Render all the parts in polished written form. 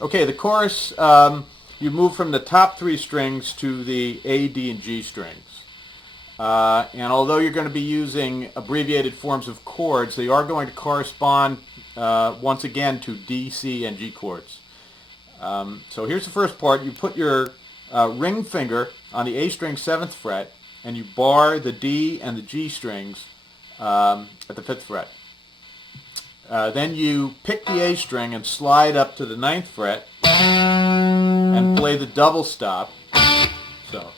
Okay, the chorus, you move from the top three strings to the A, D, and G strings. And although you're going to be using abbreviated forms of chords, they are going to correspond once again to D, C, and G chords. So here's the first part. You put your ring finger on the A string 7th fret, and you bar the D and the G strings at the 5th fret. Then you pick the A string and slide up to the 9th fret and play the double stop. So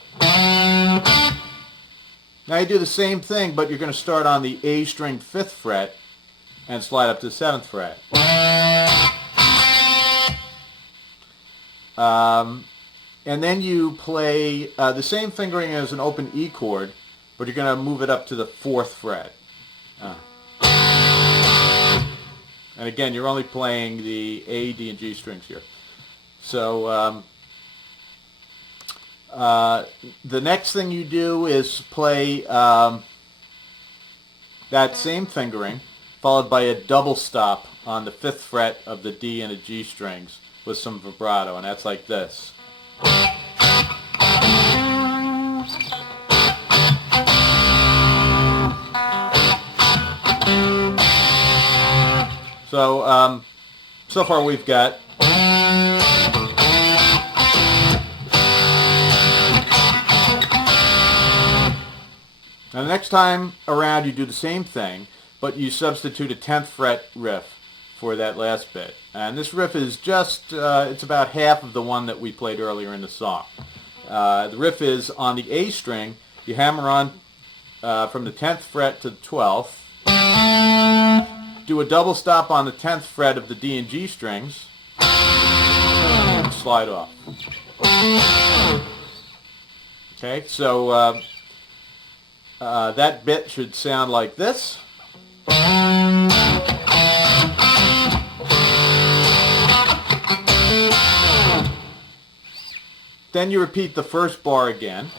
now you do the same thing, but you're going to start on the A string 5th fret and slide up to the 7th fret. And then you play the same fingering as an open E chord, but you're going to move it up to the 4th fret. And again, you're only playing the A, D, and G strings here. So the next thing you do is play that same fingering, followed by a double stop on the 5th fret of the D and the G strings with some vibrato, and that's like this. So, so far we've got now the next time around you do the same thing, but you substitute a 10th fret riff for that last bit. And this riff is just, it's about half of the one that we played earlier in the song. The riff is on the A string, you hammer on from the 10th fret to the 12th, do a double stop on the 10th fret of the D and G strings, and slide off. Okay, so that bit should sound like this. Then you repeat the first bar again.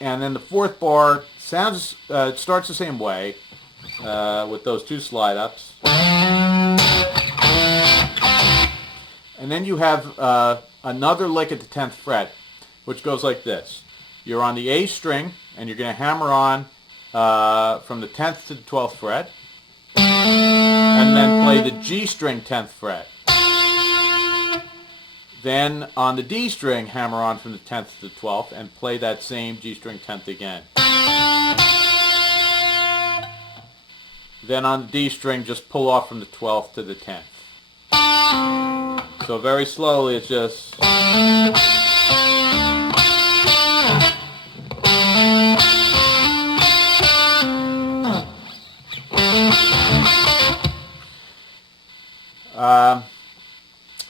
And then the 4th bar sounds, it starts the same way with those two slide ups. And then you have another lick at the 10th fret, which goes like this. You're on the A string, and you're going to hammer on from the 10th to the 12th fret, and then play the G string 10th fret. Then on the D string, hammer on from the 10th to the 12th, and play that same G string 10th again. Then on the D string, just pull off from the 12th to the 10th. So very slowly, it's just...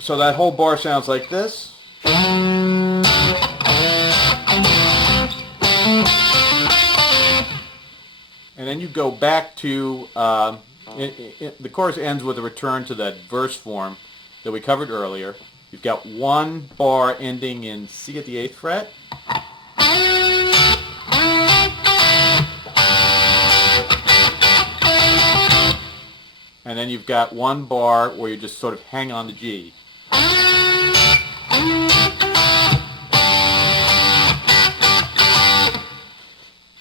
so that whole bar sounds like this. And then you go back to, the chorus ends with a return to that verse form that we covered earlier. You've got one bar ending in C at the 8th fret. And then you've got one bar where you just sort of hang on the G.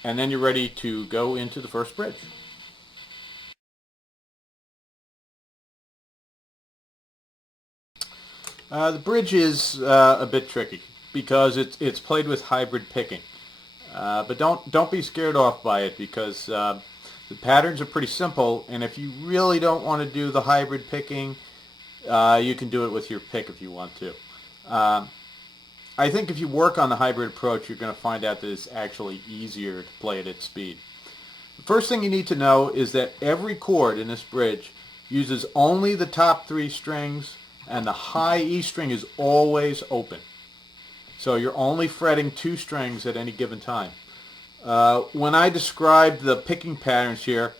And then you're ready to go into the first bridge. The bridge is a bit tricky because it's played with hybrid picking. But don't be scared off by it because the patterns are pretty simple, and if you really don't want to do the hybrid picking, you can do it with your pick if you want to. I think if you work on the hybrid approach, you're going to find out that it's actually easier to play it at speed. The first thing you need to know is that every chord in this bridge uses only the top three strings, and the high E string is always open. So you're only fretting two strings at any given time. When I describe the picking patterns here,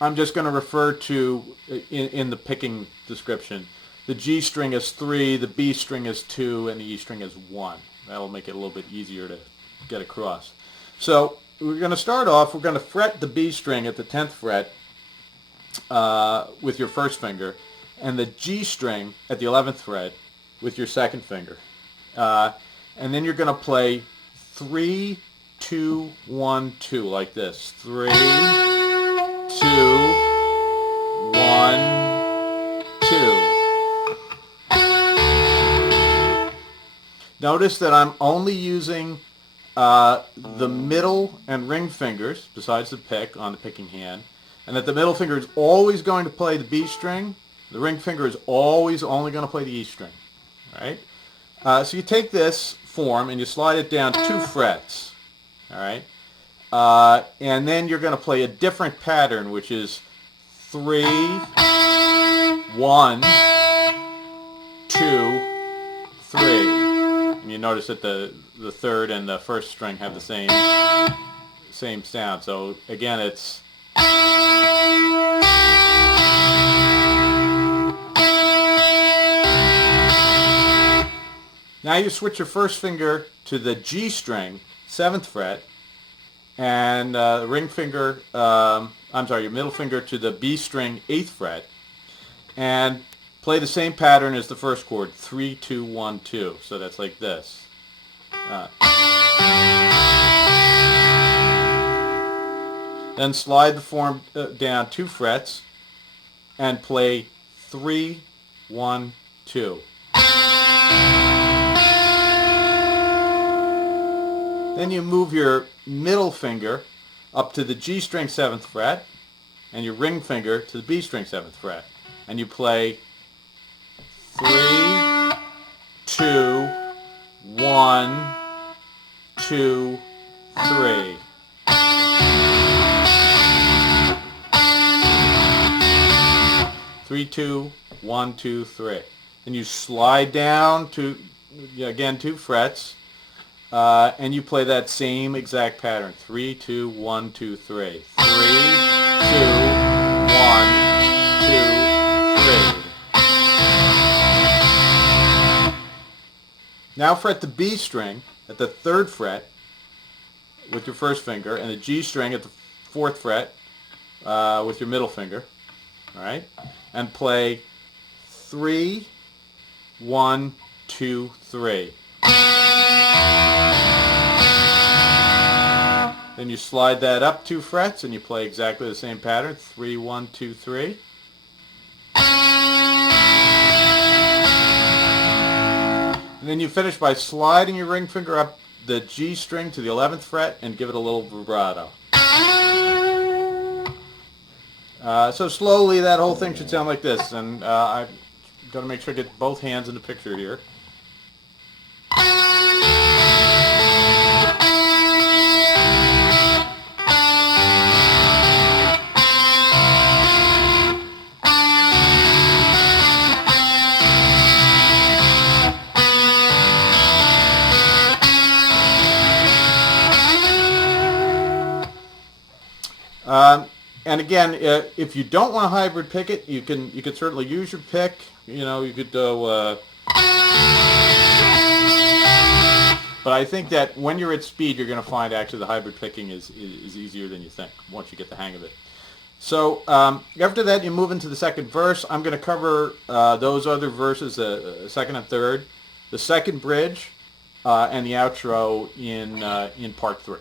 I'm just going to refer to, in the picking description, the G string as 3, the B string as 2, and the E string as 1. That'll make it a little bit easier to get across. So we're going to start off, we're going to fret the B string at the 10th fret with your first finger, and the G string at the 11th fret with your second finger. And then you're going to play 3, 2, 1, 2 like this. 3, 2, 1, 2. Notice that I'm only using the middle and ring fingers, besides the pick on the picking hand, and that the middle finger is always going to play the B string. The ring finger is always only going to play the E string. All right? So you take this form and you slide it down 2 frets. All right? And then you're going to play a different pattern, which is 3, 1, 2, 3. And you notice that the third and the first string have the same sound. So again, it's now you switch your first finger to the G string, 7th fret, and your middle finger to the B string, 8th fret, and play the same pattern as the first chord, 3, 2, 1, 2. So that's like this. Then slide the form down 2 frets and play 3, 1, 2. Then you move your middle finger up to the G string 7th fret and your ring finger to the B string 7th fret. And you play 3, 2, 1, 2, 3. Three, 2, 1, 2, 3. Then you slide down to, again, 2 frets, and you play that same exact pattern. 3, 2, 1, 2, 3. 3, 2, 1, 2, 3. Now fret the B string at the 3rd fret with your first finger, and the G string at the 4th fret with your middle finger. All right, and play 3, 1, 2, 3. Then you slide that up 2 frets and you play exactly the same pattern, 3, 1, 2, 3. And then you finish by sliding your ring finger up the G string to the 11th fret and give it a little vibrato. So slowly that whole thing should sound like this, and I've got to make sure I get both hands in the picture here. And again, if you don't want to hybrid pick it, you can certainly use your pick. You know, you could go. But I think that when you're at speed, you're going to find actually the hybrid picking is easier than you think once you get the hang of it. So after that, you move into the second verse. I'm going to cover those other verses, the second and third, the second bridge, and the outro in part 3.